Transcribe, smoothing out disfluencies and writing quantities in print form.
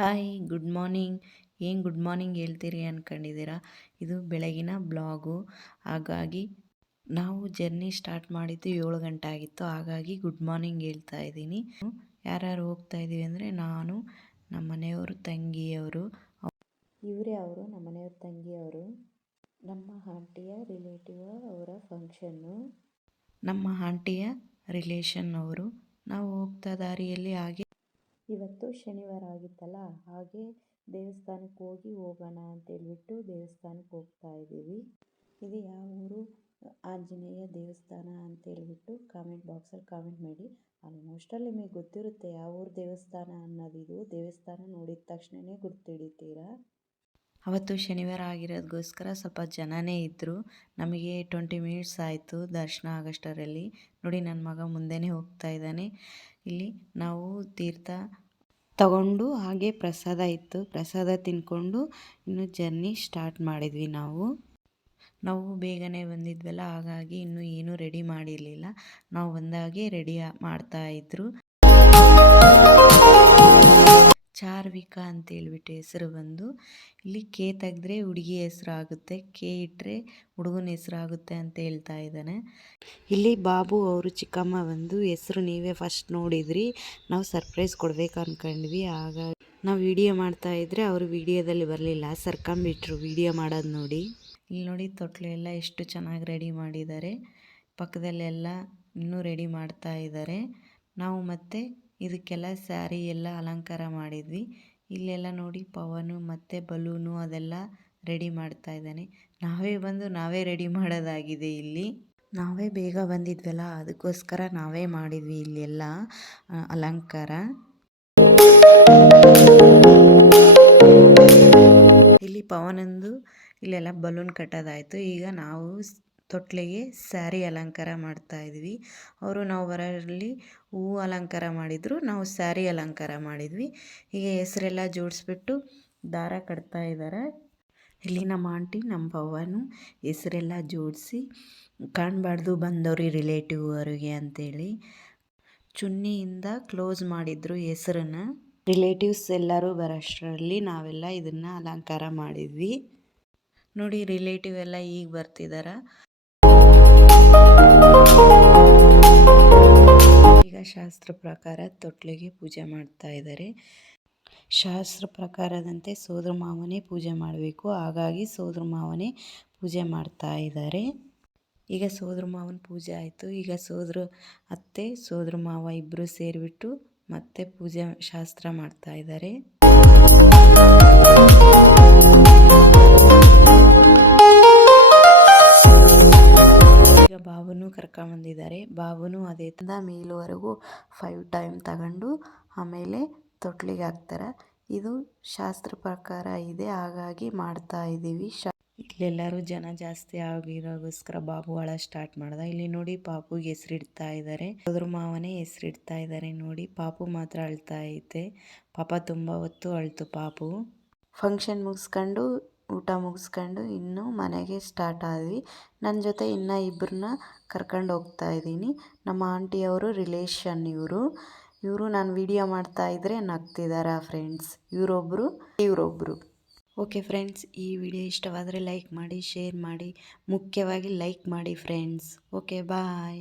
Hi good morning. ಏನು good morning ಹೇಳ್ತೀರಿ ಅಂದ್ಕೊಂಡಿದ್ದೀರಾ? ಇದು ಬೆಳಗಿನ ಬ್ಲಾಗು. ಹಾಗಾಗಿ ನಾವು ಜರ್ನಿ ಸ್ಟಾರ್ಟ್ ಮಾಡಿದ್ದು 7 ಗಂಟೆ ಆಗಿತ್ತು. ಹಾಗಾಗಿ ಗುಡ್ ಮಾರ್ನಿಂಗ್ ಹೇಳ್ತಾ ಇದ್ದೀನಿ. ಯಾರ್ಯಾರು ಹೋಗ್ತಾ ಇದ್ದೀವಿ ಅಂದರೆ ನಾನು, ನಮ್ಮ ಮನೆಯವರು, ತಂಗಿಯವರು. ಇವರೇ ಅವರು, ನಮ್ಮ ಮನೆಯವ್ರ ತಂಗಿಯವರು. ನಮ್ಮ ಆಂಟಿಯ ರಿಲೇಟಿವ್ ಅವರ ಫಂಕ್ಷನ್ನು, ನಮ್ಮ ಆಂಟಿಯ ರಿಲೇಷನ್ ಅವರು. ನಾವು ಹೋಗ್ತಾ ದಾರಿಯಲ್ಲಿ ಹಾಗೆ ಇವತ್ತು ಶನಿವಾರ ಆಗಿತ್ತಲ್ಲ, ಹಾಗೆ ದೇವಸ್ಥಾನಕ್ಕೆ ಹೋಗೋಣ ಅಂತೇಳ್ಬಿಟ್ಟು ದೇವಸ್ಥಾನಕ್ಕೆ ಹೋಗ್ತಾ ಇದ್ದೀವಿ. ಇದು ಯಾವ ಊರು, ಆಂಜನೇಯ ದೇವಸ್ಥಾನ ಅಂತೇಳ್ಬಿಟ್ಟು ಕಾಮೆಂಟ್ ಬಾಕ್ಸಲ್ಲಿ ಕಾಮೆಂಟ್ ಮಾಡಿ. ಆಲ್ಮೋಸ್ಟಲ್ಲಿ ನಿಮಗೆ ಗೊತ್ತಿರುತ್ತೆ ಯಾವ ಊರು ದೇವಸ್ಥಾನ ಅನ್ನೋದಿದು. ದೇವಸ್ಥಾನ ನೋಡಿದ ತಕ್ಷಣವೇ ಗುರ್ತಿಡಿತೀರಾ. ಅವತ್ತು ಶನಿವಾರ ಆಗಿರೋದಕ್ಕೋಸ್ಕರ ಸ್ವಲ್ಪ ಜನನೇ ಇದ್ದರು. ನಮಗೆ 20 ಮಿನಿಟ್ಸ್ ಆಯಿತು ದರ್ಶನ ಆಗೋಷ್ಟರಲ್ಲಿ. ನೋಡಿ, ನನ್ನ ಮಗ ಮುಂದೆನೇ ಹೋಗ್ತಾ ಇದ್ದಾನೆ. ಇಲ್ಲಿ ನಾವು ತೀರ್ಥ ತಗೊಂಡು ಹಾಗೆ ಪ್ರಸಾದ ಇತ್ತು, ಪ್ರಸಾದ ತಿನ್ಕೊಂಡು ಇನ್ನು ಜರ್ನಿ ಸ್ಟಾರ್ಟ್ ಮಾಡಿದ್ವಿ. ನಾವು ಬೇಗನೆ ಬಂದಿದ್ವಲ್ಲ, ಹಾಗಾಗಿ ಇನ್ನೂ ಏನೂ ರೆಡಿ ಮಾಡಿರಲಿಲ್ಲ. ನಾವು ಬಂದಾಗೆ ರೆಡಿ ಮಾಡ್ತಾಯಿದ್ರು. ಚಾರ್ವಿಕಾ ಅಂತೇಳ್ಬಿಟ್ಟು ಹೆಸರು ಬಂದು, ಇಲ್ಲಿ ಕೆ ತೆಗೆದ್ರೆ ಹುಡುಗಿ ಹೆಸರು ಆಗುತ್ತೆ, ಕೆ ಇಟ್ಟರೆ ಹುಡುಗನ ಹೆಸರು ಆಗುತ್ತೆ ಅಂತ ಹೇಳ್ತಾ ಇದ್ದಾನೆ. ಇಲ್ಲಿ ಬಾಬು ಅವರು ಚಿಕ್ಕಮ್ಮ ಬಂದು ಹೆಸರು ನೀವೇ ಫಸ್ಟ್ ನೋಡಿದ್ರಿ, ನಾವು ಸರ್ಪ್ರೈಸ್ ಕೊಡ್ಬೇಕು ಅಂದ್ಕೊಂಡ್ವಿ. ಹಾಗಾಗಿ ನಾವು ವಿಡಿಯೋ ಮಾಡ್ತಾ ಇದ್ರೆ ಅವರು ವಿಡಿಯೋದಲ್ಲಿ ಬರಲಿಲ್ಲ, ಸರ್ಕೊಂಬಿಟ್ರು ವಿಡಿಯೋ ಮಾಡೋದು ನೋಡಿ. ಇಲ್ಲಿ ನೋಡಿ, ತೊಟ್ಲು ಎಲ್ಲ ಎಷ್ಟು ಚೆನ್ನಾಗಿ ರೆಡಿ ಮಾಡಿದ್ದಾರೆ. ಪಕ್ಕದಲ್ಲೆಲ್ಲ ಇನ್ನೂ ರೆಡಿ ಮಾಡ್ತಾ ಇದ್ದಾರೆ. ನಾವು ಮತ್ತೆ ಇದಕ್ಕೆಲ್ಲ ಸ್ಯಾರಿ ಎಲ್ಲ ಅಲಂಕಾರ ಮಾಡಿದ್ವಿ. ಇಲ್ಲೆಲ್ಲ ನೋಡಿ, ಪವನು ಮತ್ತು ಬಲೂನು ಅದೆಲ್ಲ ರೆಡಿ ಮಾಡ್ತಾ ಇದ್ದಾನೆ. ನಾವೇ ಬಂದು ನಾವೇ ರೆಡಿ ಮಾಡೋದಾಗಿದೆ. ಇಲ್ಲಿ ನಾವೇ ಬೇಗ ಬಂದಿದ್ವಲ್ಲ, ಅದಕ್ಕೋಸ್ಕರ ನಾವೇ ಮಾಡಿದ್ವಿ ಇಲ್ಲೆಲ್ಲ ಅಲಂಕಾರ. ಇಲ್ಲಿ ಪವನಂದು ಇಲ್ಲೆಲ್ಲ ಬಲೂನ್ ಕಟ್ಟೋದಾಯಿತು. ಈಗ ನಾವು ತೊಟ್ಲಿಗೆ ಸ್ಯಾರಿ ಅಲಂಕಾರ ಮಾಡ್ತಾ ಇದ್ವಿ. ಅವರು ನಾವು ಬರೋರಲ್ಲಿ ಹೂವು ಅಲಂಕಾರ ಮಾಡಿದರು, ನಾವು ಸ್ಯಾರಿ ಅಲಂಕಾರ ಮಾಡಿದ್ವಿ. ಈಗ ಹೆಸರೆಲ್ಲ ಜೋಡಿಸ್ಬಿಟ್ಟು ದಾರ ಕಟ್ತಾ ಇದ್ದಾರೆ. ಇಲ್ಲಿ ನಮ್ಮ ಆಂಟಿ, ನಮ್ಮ ಪವನು ಹೆಸರೆಲ್ಲ ಜೋಡಿಸಿ ಕಾಣಬಾರ್ದು ಬಂದವ್ರಿಗೆ, ರಿಲೇಟಿವ್ ಅವರಿಗೆ ಅಂತೇಳಿ ಚುನ್ನಿಯಿಂದ ಕ್ಲೋಸ್ ಮಾಡಿದ್ರು ಹೆಸರನ್ನು. ರಿಲೇಟಿವ್ಸ್ ಎಲ್ಲರೂ ಬರೋಷ್ಟರಲ್ಲಿ ನಾವೆಲ್ಲ ಇದನ್ನು ಅಲಂಕಾರ ಮಾಡಿದ್ವಿ. ನೋಡಿ, ರಿಲೇಟಿವ್ ಎಲ್ಲ ಈಗ ಬರ್ತಿದ್ದಾರೆ. ಈಗ ಶಾಸ್ತ್ರ ಪ್ರಕಾರ ತೊಟ್ಲಿಗೆ ಪೂಜೆ ಮಾಡ್ತಾ ಇದ್ದಾರೆ. ಶಾಸ್ತ್ರ ಪ್ರಕಾರದಂತೆ ಸೋದರ ಮಾವನೇ ಪೂಜೆ ಮಾಡಬೇಕು, ಹಾಗಾಗಿ ಸೋದರ ಮಾವನೇ ಪೂಜೆ ಮಾಡ್ತಾ ಇದ್ದಾರೆ. ಈಗ ಸೋದರ ಮಾವನ ಪೂಜೆ ಆಯಿತು. ಈಗ ಸೋದರ ಅತ್ತೆ, ಸೋದರ ಮಾವ ಇಬ್ಬರು ಸೇರಿಬಿಟ್ಟು ಮತ್ತೆ ಪೂಜೆ ಶಾಸ್ತ್ರ ಮಾಡ್ತಾ ಇದ್ದಾರೆ. ಈಗ ಬಾಬುನು ಕರ್ಕೊಂಬಂದಿದ್ದಾರೆ. ಬಾಬುನು ಅದೇ ಮೇಲುವರೆಗೂ 5 ಟೈಮ್ ತಗೊಂಡು ಆಮೇಲೆ ತೊಟ್ಲಿಗೆ ಹಾಕ್ತಾರೆ. ಇದು ಶಾಸ್ತ್ರ ಪ್ರಕಾರ ಇದೆ, ಹಾಗಾಗಿ ಮಾಡ್ತಾ ಇದ್ದೀವಿ. ಇಲ್ಲೆಲ್ಲರೂ ಜನ ಜಾಸ್ತಿ ಆಗಿರೋಗೋಸ್ಕರ ಬಾಬು ಅಳ ಸ್ಟಾರ್ಟ್ ಮಾಡ್ದ. ಇಲ್ಲಿ ನೋಡಿ, ಪಾಪುಗೆ ಹೆಸರಿಡ್ತಾ ಇದ್ದಾರೆ. ಸೋದರ ಮಾವನೇ ಹೆಸರಿಡ್ತಾ ಇದ್ದಾರೆ. ನೋಡಿ, ಪಾಪು ಮಾತ್ರ ಅಳ್ತಾ ಐತೆ. ಪಾಪ ತುಂಬ ಹೊತ್ತು ಅಳ್ತು ಪಾಪು. ಫಂಕ್ಷನ್ ಮುಗಿಸ್ಕೊಂಡು, ಊಟ ಮುಗಿಸ್ಕೊಂಡು ಇನ್ನು ಮನೆಗೆ ಸ್ಟಾರ್ಟ್ ಆದ್ವಿ. ನನ್ನ ಜೊತೆ ಇನ್ನೂ ಇಬ್ಬರನ್ನ ಕರ್ಕೊಂಡು ಹೋಗ್ತಾ ಇದ್ದೀನಿ. ನಮ್ಮ ಆಂಟಿಯವರು ರಿಲೇಷನ್ ಇವರು ನಾನು ವಿಡಿಯೋ ಮಾಡ್ತಾ ಇದ್ರೆ ನಗ್ತಿದ್ದಾರೆ ಫ್ರೆಂಡ್ಸ್. ಇವರೊಬ್ಬರು. ಓಕೆ ಫ್ರೆಂಡ್ಸ್, ಈ ವಿಡಿಯೋ ಇಷ್ಟವಾದರೆ ಲೈಕ್ ಮಾಡಿ, ಶೇರ್ ಮಾಡಿ, ಮುಖ್ಯವಾಗಿ ಲೈಕ್ ಮಾಡಿ ಫ್ರೆಂಡ್ಸ್. ಓಕೆ, ಬಾಯ್.